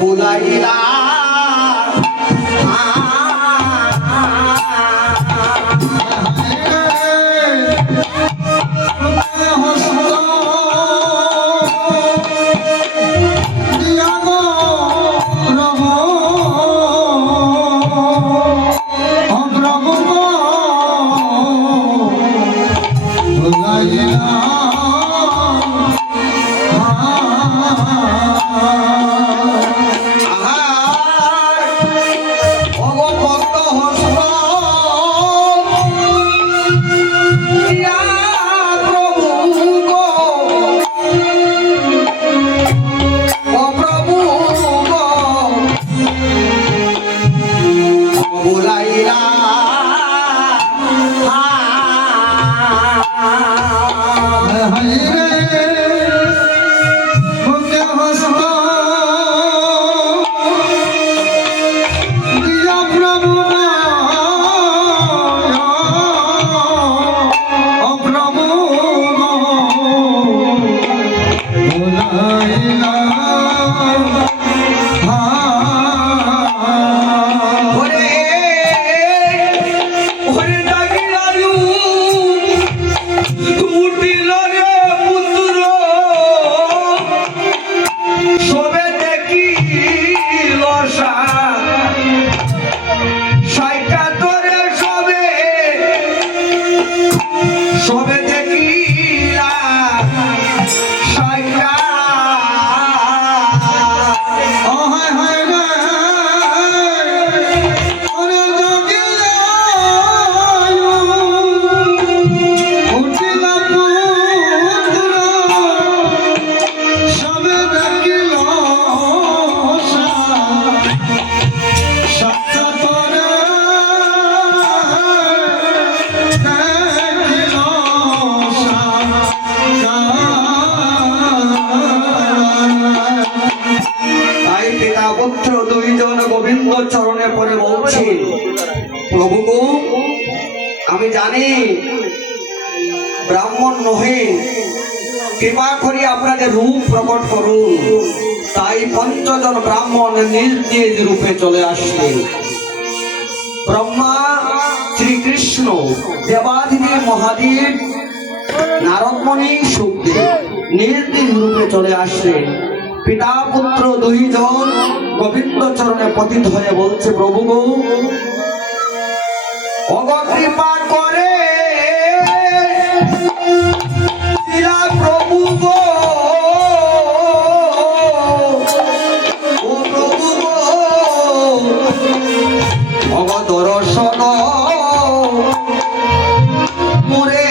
বুলাইলা চরণে পড়ে বলছি, প্রভু গো আমি জানি ব্রাহ্মণ নহে, কৃপা করি আপনাদের রূপ প্রকট করুন। তাই পঞ্চজন ব্রাহ্মণ নিজ নিজ রূপে চলে আসলেন। ব্রহ্মা, শ্রীকৃষ্ণ, দেবাদিদেব মহাদেব, নারদমণি, শুকদেব নিজ নিজ রূপে চলে আসলেন। পিতা পুত্র দুইজন গোবিন্দ চরণে পতিত হয়ে বলছে, প্রভু গো কৃপা করে প্রভু গো, ও প্রভু গো দর্শন মুরে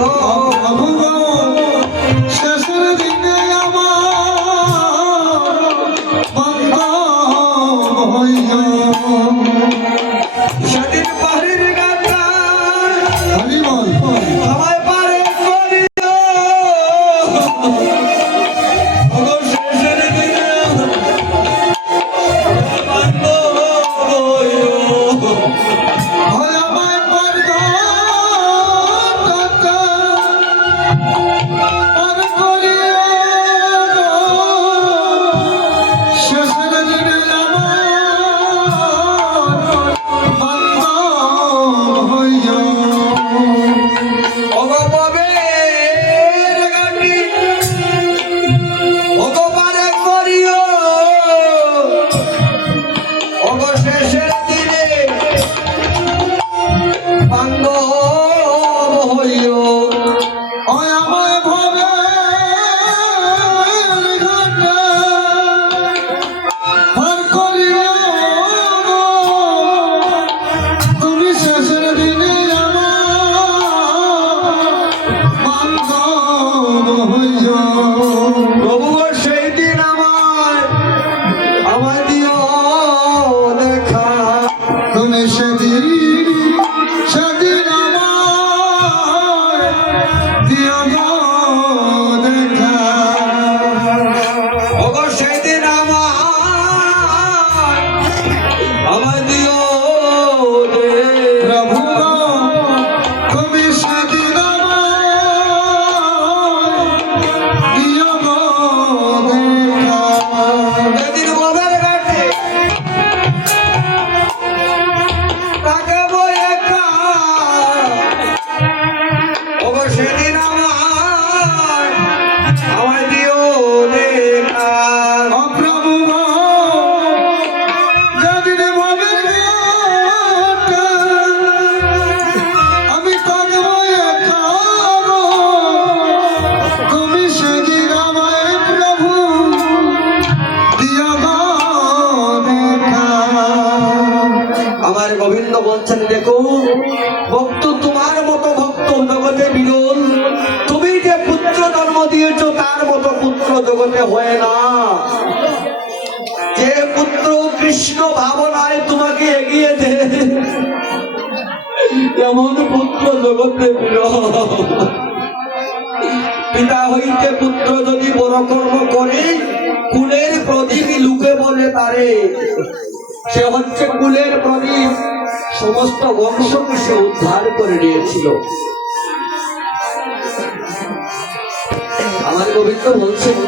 প্রভু গো, শেষের দিনে আমার বান্ধব হইও। সেদিন পাহাড়ের গাটা হরি বল। আমায় পারে করিও ওগো শেষের দিনে বান্ধব হইও। হয় আমায় পার করিও শেষের দিনে আমার বান্ধব হইও। ওগো পাবের গাটি ওগো পারে করিও ওগো শেষের দিনে বান্ধব হইও। হয় আমায় ভবে ঘাটে পার করিও তুমি শেষের দিনে আমার বান্ধব হইও। প্রভু গো, সেই দিন আমায় দিও দেখা। তুমি সেদিন আমার দিও গো দেখা। ওগো সেই দিন আমায় দিও প্রভু গো, তুমি সেদিন আমার দিও গো দেখা। সেদিন বাবার ঘাটে তাকে বই একা। ওগো সেদিন আমায় দিও দেখা। ও প্রভু গো, যেদিন ভবের ঘাটে আমি থাকবো একা গো, তুমি সেদিন আমায় প্রভু দিও গো দেখা। আমার গোবিন্দ বলছেন, দেখো ভক্ত, তোমার মতো ভক্ত জগতে বিরল। তুমি যে পুত্র জন্ম দিয়েছো তার মতো পুত্র জগতে হয় না। যে পুত্র কৃষ্ণ ভাবনায় তোমাকে এগিয়ে দে, এমন পুত্র জগতে বিরল। পিতা হইতে পুত্র যদি বড় কর্ম করে, কুলের প্রদীপই লুকে বলে তারে। সে হচ্ছে কুলের প্রদীপ, সমস্ত বংশকে সে উদ্ধার করে নিয়েছিল। আমার গোবিন্দ বলছেন,